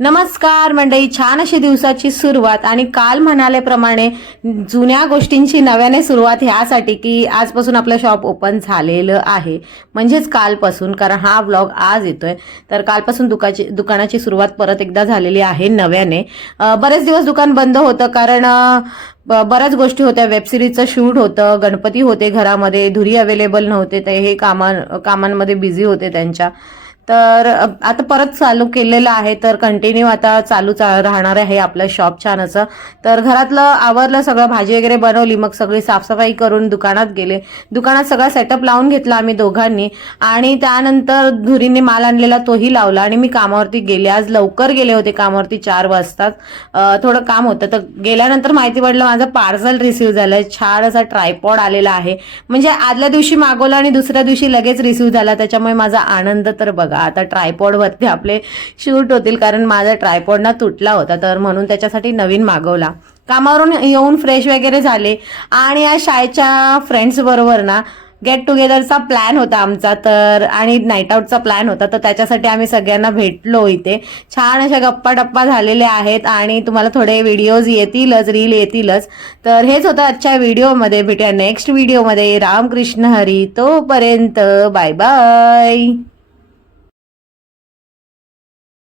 नमस्कार मंडळी, छान अशी दिवसाची सुरुवात आणि काल म्हणाल्याप्रमाणे जुन्या गोष्टींची नव्याने सुरुवात ह्यासाठी की आजपासून आपलं शॉप ओपन झालेलं आहे. म्हणजेच कालपासून, कारण हा व्लॉग आज येतोय तर कालपासून दुकानाची सुरुवात परत एकदा झालेली आहे नव्याने. बरेच दिवस दुकान बंद होतं कारण बऱ्याच गोष्टी होत्या. वेबसिरीजचं शूट होतं, गणपती होते घरामध्ये, धुरी अवेलेबल नव्हते, ते हे कामांमध्ये बिझी होते त्यांच्या. तर आता परत चालू केलेलं आहे, तर कंटिन्यू आता चालू राहणार आहे आपलं शॉप छान असं. तर घरातलं आवरलं सगळं, भाजी वगैरे बनवली, मग सगळी साफसफाई करून दुकानात गेले. दुकानात सगळा सेटअप लावून घेतला आम्ही दोघांनी आणि त्यानंतर धुरीने माल आणलेला तोही लावला आणि मी कामावरती गेले. आज लवकर गेले होते कामावरती, 4 वाजता. थोडं काम होतं तर गेल्यानंतर माहिती पडलं माझं पार्सल रिसीव्ह झालंय. छान असा ट्रायपॉड आलेला आहे, म्हणजे आदल्या दिवशी मागवला आणि दुसऱ्या दिवशी लगेच रिसीव्ह झाला. त्याच्यामुळे माझा आनंद तर बघा. आता ट्रायपॉड वरती आपले शूट होतील, कारण माझा ट्रायपॉड ना तुटला होता, तर म्हणून त्याच्यासाठी नवीन मागवला. कामावरून येऊन फ्रेश वगैरे झाले आणि आज शाळेच्या फ्रेंड्स बरोबर ना गेट टुगेदरचा प्लॅन होता आमचा, तर आणि नाईट आउटचा प्लॅन होता, तर त्याच्यासाठी आम्ही सगळ्यांना भेटलो इथे. छान अशा गप्पा टप्पा झालेल्या आहेत आणि तुम्हाला थोडे व्हिडिओज येतीलच, रील येतीलच. तर हेच होतं आजच्या व्हिडिओमध्ये. भेटूया नेक्स्ट व्हिडिओमध्ये. रामकृष्ण हरी. तोपर्यंत बाय बाय.